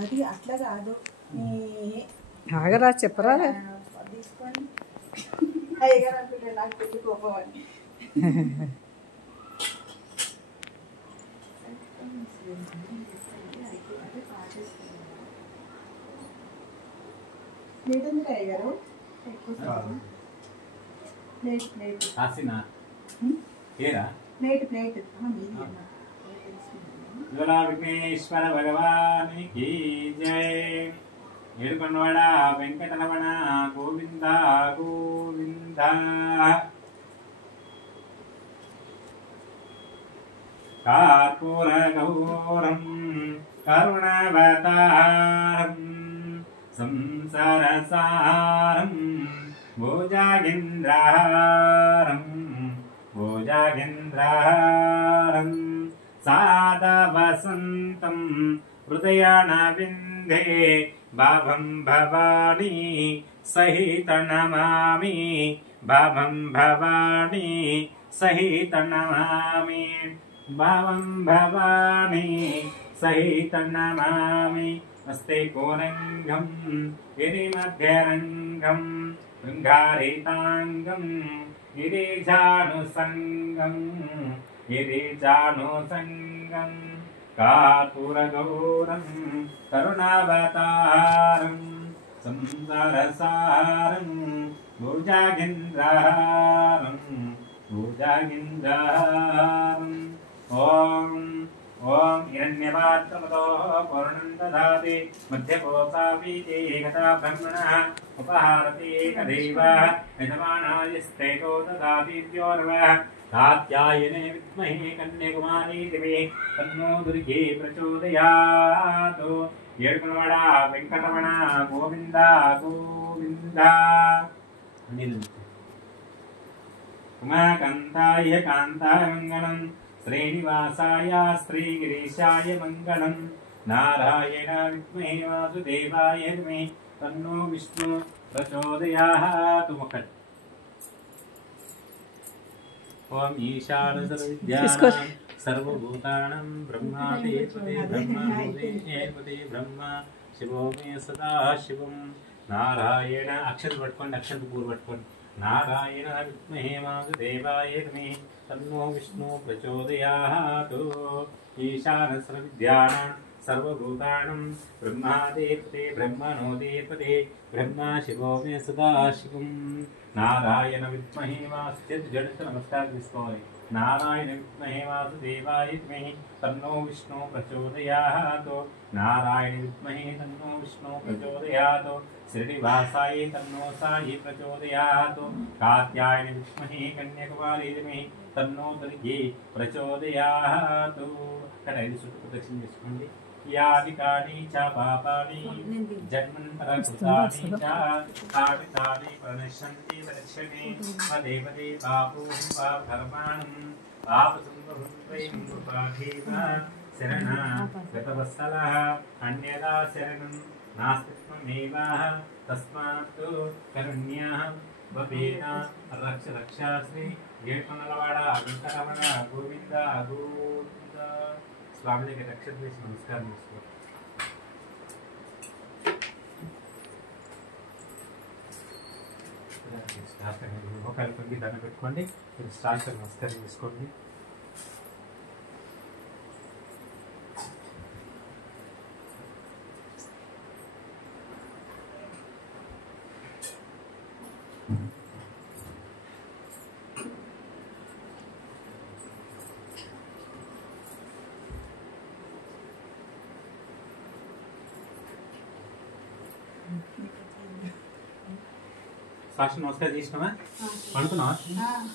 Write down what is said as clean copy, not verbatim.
అది అట్లా కాదు ఆగరా చెప్పరా తీసుకోండి అయ్యగారు అనుకుంటే నాకు పెళ్లి కోపం అని ప్లేట్ ఎందుకు అయ్యగారు plate plate plate plate Vighneshwara భగవాని కీ జై. ఏడుకొండవాడ వెంకటరమణ గోవింద గోవింద. కర్పూర గౌరం కరుణావతారం సంసారసారం భుజగేంద్రహారం భుజగేంద్రహారం సాదవసంతం హృదయాన విందే భావం భవానీ సహిత నమామి భావం భవానీ సహిత నమామి భావం భవానీ సహిత నమామి. నమస్తే కోరంగం గిరిమధ్యరంగం శృంగారితాంగం గిరిజానుసంగం గిరిజానుసంగం కర్పూరగౌరం కరుణావతారం సంసారసారం భుజగేంద్రహారం భుజగేంద్రహారం. ఓం ఓం హిరణ్యపాత్రమతో పూర్ణం దదాతి మధ్యపోసాపీతే ఏకదా బ్రహ్మణః ఉపహారతి ఏకదైవ యజమానాయస్తేతో దదాతి ద్యోర్వః. కాత్యాయనే విద్మహే కన్యాకుమారీ దివే తన్నో దుర్గే ప్రచోదయాత్. ఏడుకొండవాడ వెంకటరమణ గోవింద గోవింద. ఉమాకాంతాయ కాంతాయ మంగళం శ్రీనివాసాయ శ్రీగిరీశాయ మంగళం. నారాయణ విద్మహే వాసుదేవాయ ధీమహి తన్నో విష్ణు ప్రచోదయాత్. ఓం ఈశాన సర్వవిద్యానాం సర్వభూతానాం బ్రహ్మాదేవతే బ్రహ్మదేవతే బ్రహ్మ శివో మే సదా శివం. నారాయణ అక్షరం పట్టుకోండి, అక్షరం పూర్వ పట్టుకోండి. నారాయణ విద్మహే వాసుదేవాయ ధీమహి తన్నో విష్ణు ప్రచోదయాత్. ఈశాన సర్వవిద్యానాం సర్వభూతానాం బ్రహ్మాదేవతే బ్రహ్మణోదేవతే బ్రహ్మ శివో మే సదా శివం. నారాయణ విద్మహే వాసుదేవాయ నమస్కారం తీసుకోవాలి. నారాయణ విద్మహే వాసుదేవాయ ధీమహి తన్నో విష్ణు ప్రచోదయాత్. నారాయణ విద్మహే తన్నో విష్ణు ప్రచోదయాత్. శ్రీనివాసాయ తన్నో సాయి ప్రచోదయాత్. కాత్యాయన విద్మహే కన్యాకుమారీ ధీమహి తన్నో దుర్గే ప్రచోదయాత్. ఇక్కడ 5 చుట్టూ ప్రదక్షిణ చేసుకోండి. యాదికాని చ పాపాని జన్మంతరకృతాని చ తాని ప్రణశ్యంతి దర్శనే దేవదే పాపం పాపకర్మాణం పాపసంభవం త్వయం కృపాధీవ శరణ గతవత్సలః అన్యదా శరణం నాస్తి త్వమేవ తస్మాత్ కరుణ్యః భవేన రక్ష రక్షాశ్రీ. ఏడుకొండలవాడ వెంకటరమణ గోవింద గోవింద. స్వామి దగ్గర రక్షణ చేసి నమస్కారం చేసుకో. ఒకరి కొద్ది దండ పెట్టుకోండి. మీరు స్టార్ట్ నమస్కారం చేసుకోండి. సాక్షి నమస్కారం చేసినావా? అనుకున్నావా?